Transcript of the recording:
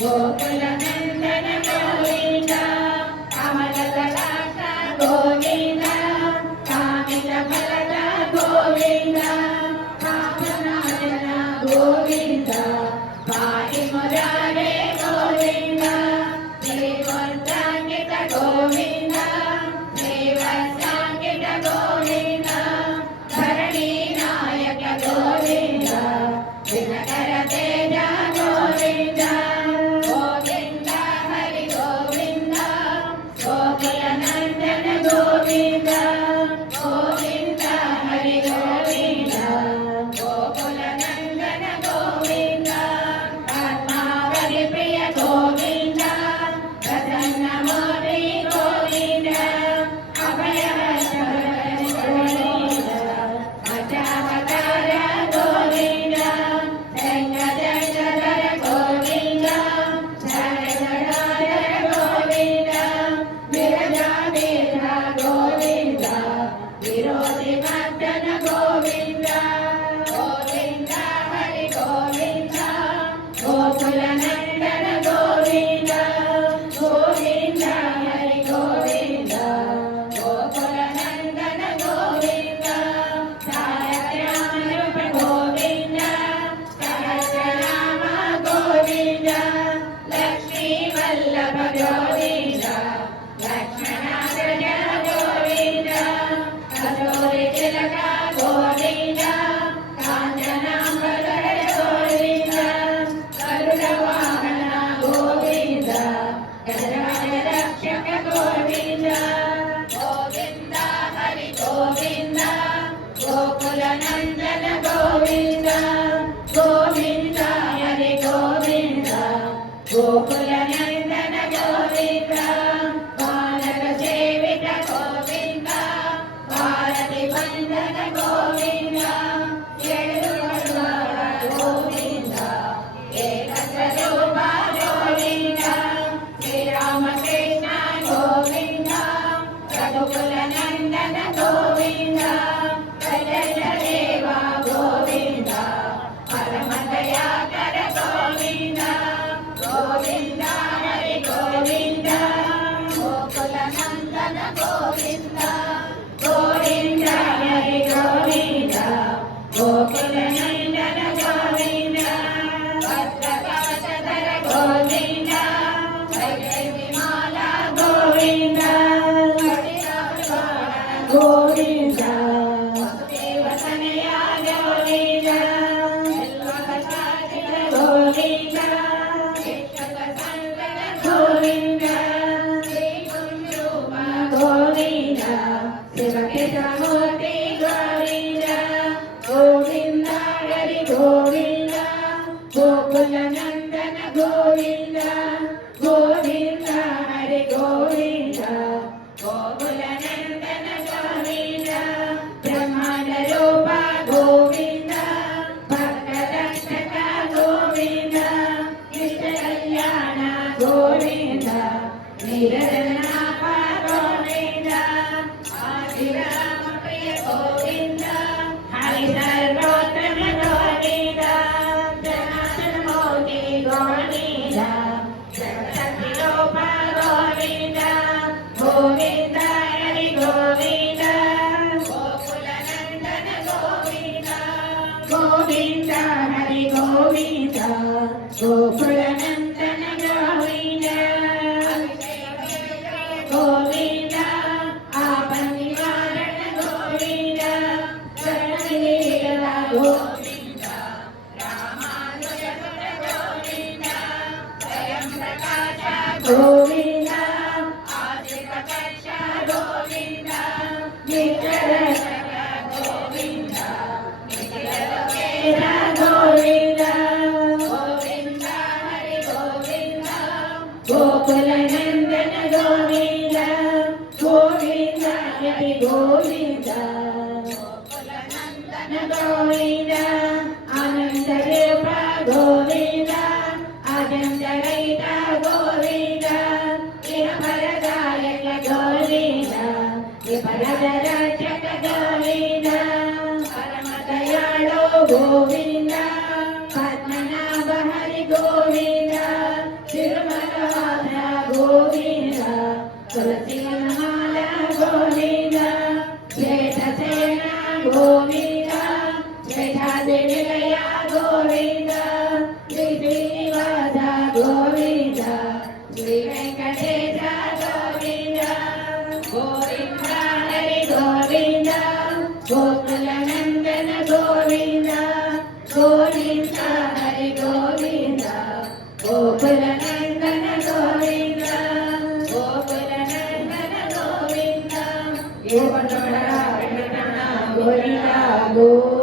గోకుల నందన గోవింద కమలదళాక్ష గోవింద కామిత ఫలద గోవింద కామనాశన గోవింద పాటి మురారే గోవింద శ్రీవర్ధాంగిత గోవింద శ్రీవర్ధాంగిత గోవింద ధరణీ నాయక గోవింద దినకర తేజ గోవింద గోవింద హరి గోవింద గోకుల నందన గోవింద గోవింద హరి గోవింద గోకుల నందన గోవింద పద్మావతి ప్రియ గోవింద ప్రసన్న మోది గోవింద అభయహర గోవింద అజావతార గోవింద వెంకటేశ్వర గోవింద శరణధర గోవింద విరజావీర గోవింద విరోధి మర్దన గోవింద గోవింద హరి గోవింద గోకుల నందన గోవింద గోవింద హరి గోవింద గోకుల నందన గోవింద సారథ్యామరూప గోవింద సహస్రనామ గోవింద లక్ష్మీ వల్లభ గోవింద లక్ష్మణాగ్రజ గోవింద కస్తూరి తిలక గోవింద కాంచనాంబర గోవింద గరుడ వాహన గోవింద గజరాజ రక్షక గోవింద గోవింద హరి గోవింద గోకుల నందన గోవింద గోవింద హరి గోవింద గోకుల నందన గోవింద బాలక సేవిత గోవింద భారతి వందన గోవింద ఏడుగడవాడ గోవింద ఏకస్వరూప గోవింద శ్రీరామకృష్ణ గోవింద రఘుకుల నందన గోవింద ప్రజలదేవ గోవింద పరమ దయాకర గోవింద గోవింద హరి గోవింద గోకుల నందన గోవింద గోవింద హరి గోవింద గోకుల నందన గోవింద భద్రకాశధర గోవింద విమాల గోవింద గోవింద దేవతనయ గోవింద గోవింద గోవింద గోవింద శివకేశమూర్తి గోవింద గోవింద హరి గోవింద గోకుల నందన గోవింద గోవింద హరి గోవింద గోకుల నందన గోవింద బ్రహ్మాండ రూప గోవింద భక్త రక్షక గోవింద ఇష్ట కళ్యాణ గోవింద నిరజనాప గోవింద ఆదిరామ ప్రియ గోవింద హరి సర్వోత్తమ గోవింద జనార్దన మోది గోవింద జగతి రూప గోవింద గోవింద హరి గోవింద గోకుల నందన గోవింద గోవింద హరి గోవింద గోకుల నందన గోవింద గోవింద ఆపన్నివారణ గోవింద శరణీల గోవింద రామానుజపుర గోవింద స్వయం ప్రకాశ గోవింద ఆదిపకర్ష గోవింద నిత్యరక్షక గోవింద నిఖిలలోకేశ గోవింద గోవింద హరి గోవింద గోకుల నందన గోవింద గోవింద హరి గోవింద గోకుల నందన గోవింద ఆనంద రూప గోవింద అజంత రహిత గోవింద ఇహ పరదాయక గోవింద విపరద రక్షక గోవింద పరమ దయాళో గోవింద పద్మనాభ హరి గోవింద గోవింద శ్రీ శ్రీనివాస గోవింద శ్రీ వెంకటేశ గోవింద గోవింద హరి గోవింద గోకుల నందన గోవింద గోవింద హరి గోవింద గోకుల నందన గోవింద గోకుల నందన గోవింద ఏ పండుగ గోవింద గోవింద